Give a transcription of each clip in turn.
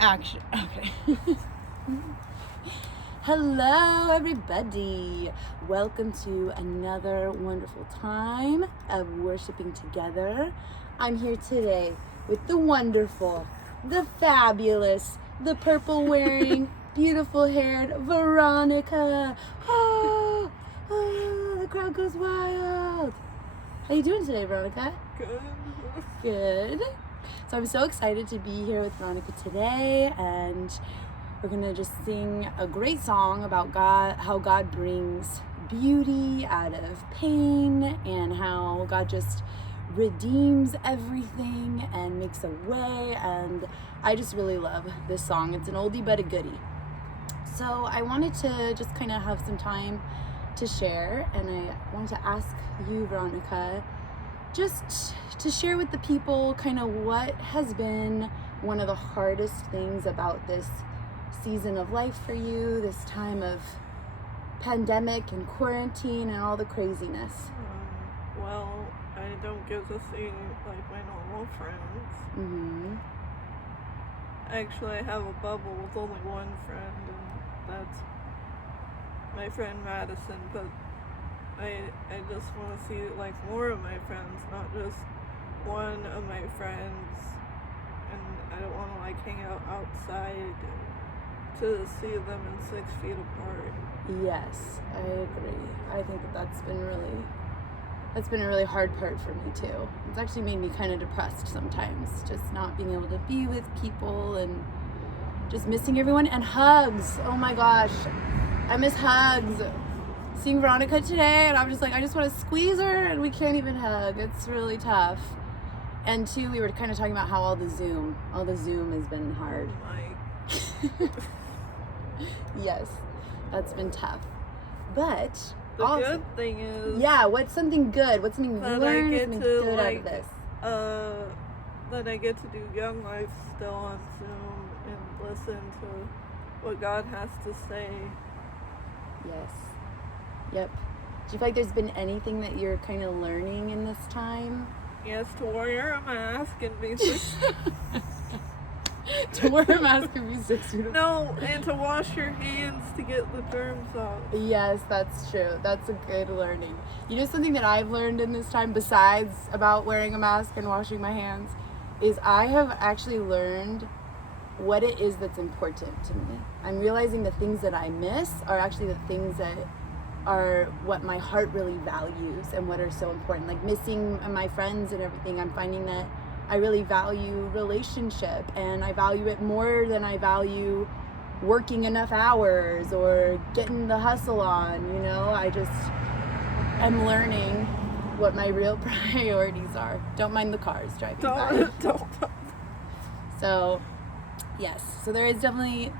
Action. Okay. Hello, everybody. Welcome to another wonderful time of worshiping together. I'm here today with the wonderful, the fabulous, the purple wearing, beautiful haired Veronica. Oh, the crowd goes wild. How you doing today, Veronica? Good. So I'm so excited to be here with Veronica today, and we're gonna just sing a great song about God, how God brings beauty out of pain, and how God just redeems everything and makes a way. And I just really love this song. It's an oldie but a goodie. So I wanted to just kind of have some time to share, and I wanted to ask you, Veronica, just to share with the people kind of what has been one of the hardest things about this season of life for you, this time of pandemic and quarantine and all the craziness. Well, I don't get to see like my normal friends. Mm-hmm. Actually, I have a bubble with only one friend, and that's my friend Madison, but I just want to see like more of my friends, not just one of my friends, and I don't want to like hang out outside to see them in 6 feet apart. Yes, I agree. I think that's been a really hard part for me too. It's actually made me kind of depressed sometimes, just not being able to be with people and just missing everyone. And hugs, oh my gosh, I miss hugs. Seeing Veronica today, and I'm just like, I just want to squeeze her, and we can't even hug. It's really tough. And two, we were kind of talking about how all the Zoom has been hard. Yes, that's been tough. But the also, good thing is, yeah, what's something good? What's something you learned? Something good out of this? That I get to do Young Life still on Zoom and listen to what God has to say. Yes. Yep. Do you feel like there's been anything that you're kind of learning in this time? Yes, to wear a mask and be 6 To wear a mask and be 6 feet apart. No, and to wash your hands to get the germs out. Yes, that's true. That's a good learning. You know, something that I've learned in this time, besides about wearing a mask and washing my hands, is I have actually learned what it is that's important to me. I'm realizing the things that I miss are actually the things that are what my heart really values and what are so important. Like missing my friends and everything, I'm finding that I really value relationship, and I value it more than I value working enough hours or getting the hustle on, you know. I'm learning what my real priorities are. Don't mind the cars driving by. Don't. So, yes. So there is definitely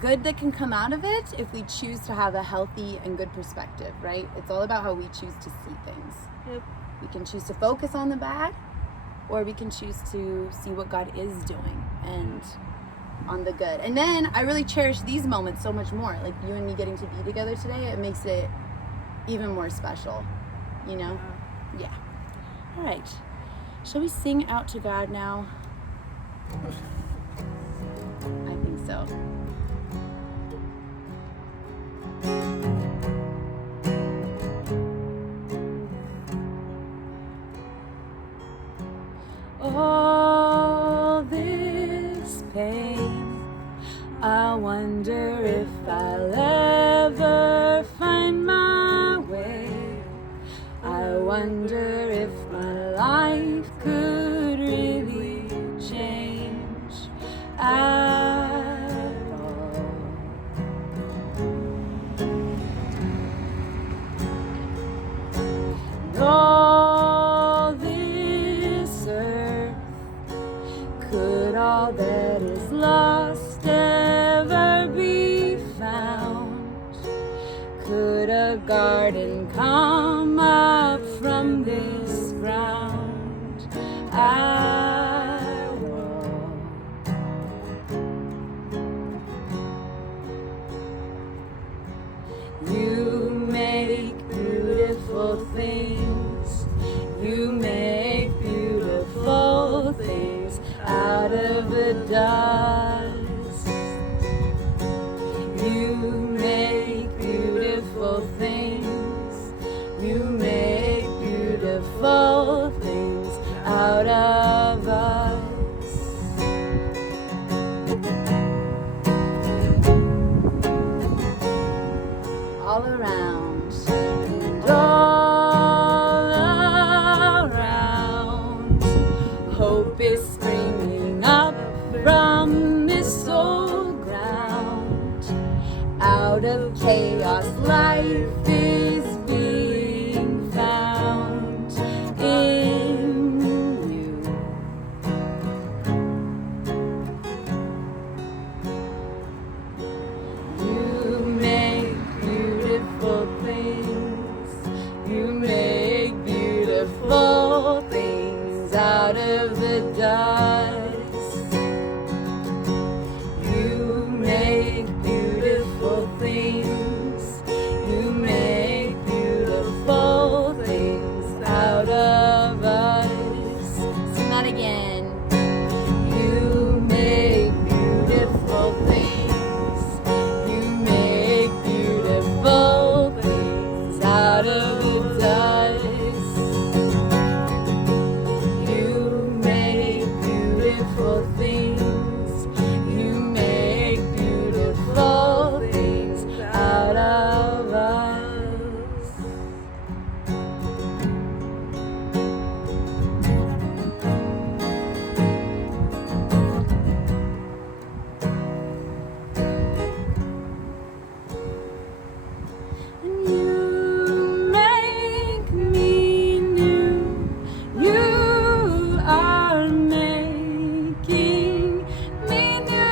good that can come out of it if we choose to have a healthy and good perspective, right? It's all about how we choose to see things. Yep. We can choose to focus on the bad, or we can choose to see what God is doing and on the good. And then I really cherish these moments so much more. Like you and me getting to be together today, it makes it even more special, you know? Yeah. All right. Shall we sing out to God now? I think so. All this pain, I wonder if I'll ever find my way. I wonder if my life could really change at all. All this earth, could all that is lost ever be found? Could a garden come up from this ground? I walk chaos. Life is being found in you. You make beautiful things. You make beautiful things out of the dust. You make beautiful things. You make beautiful things out of us. Sing that again. You make beautiful things. You make beautiful things out of the dust. You make beautiful things. You make beautiful things out of us. And you make me new. You are making me new.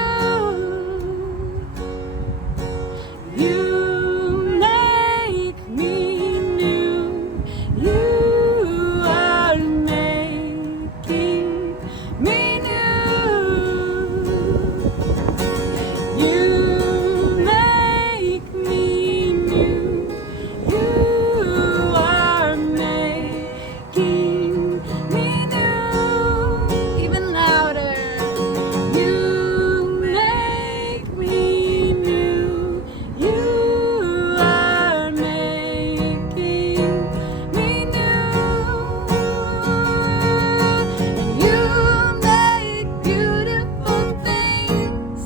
You make me new. You are making me new. You make me new. You are making me new. Even louder. You make me new. You are making me new. And you make beautiful things.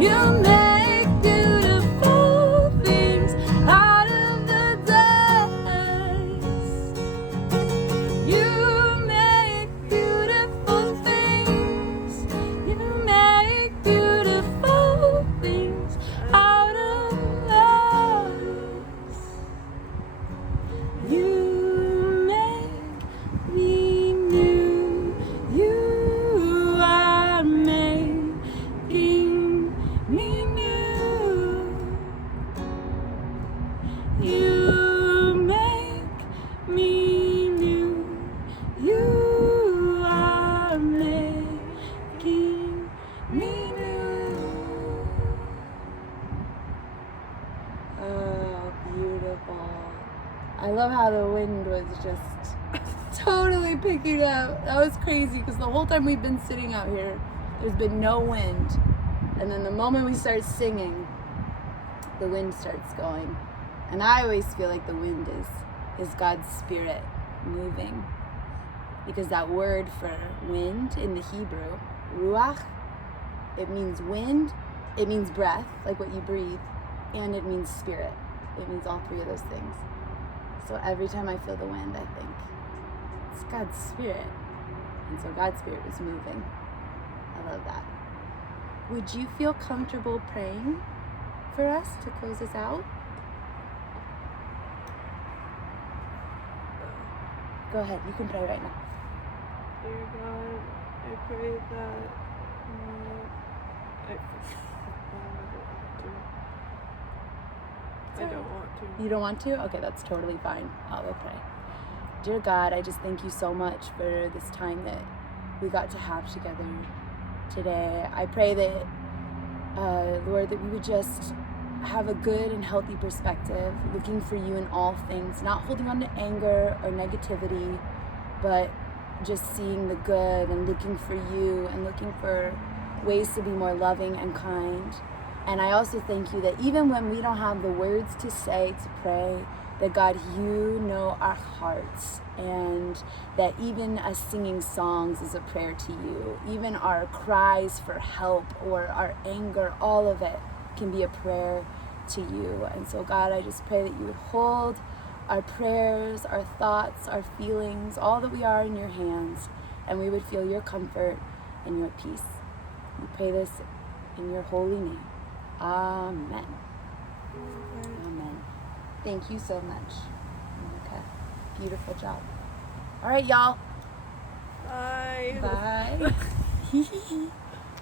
You make beautiful things out of the dust. You make beautiful things. You make beautiful things out of us. You make me new. You are making me new. You make me new. You are making me new. Oh, beautiful. I love how the wind was just totally picking up. That was crazy because the whole time we've been sitting out here, there's been no wind. And then the moment we start singing, the wind starts going. And I always feel like the wind is God's spirit moving. Because that word for wind in the Hebrew, ruach, it means wind, it means breath, like what you breathe, and it means spirit. It means all three of those things. So every time I feel the wind, I think it's God's spirit. And so God's spirit is moving. I love that. Would you feel comfortable praying for us to close us out? Go ahead, you can pray right now. Dear God, I pray that I don't want to. You don't want to? Okay, that's totally fine. I'll go pray. Dear God, I just thank you so much for this time that we got to have together today. I pray that, Lord, that we would just have a good and healthy perspective, looking for you in all things, not holding on to anger or negativity, but just seeing the good and looking for you and looking for ways to be more loving and kind. And I also thank you that even when we don't have the words to say, to pray, that God, you know our hearts, and that even us singing songs is a prayer to you. Even our cries for help or our anger, all of it can be a prayer to you. And so God, I just pray that you would hold our prayers, our thoughts, our feelings, all that we are in your hands, and we would feel your comfort and your peace. We pray this in your holy name. Amen. Thank you so much. Okay. Beautiful job. All right, y'all. Bye. Bye.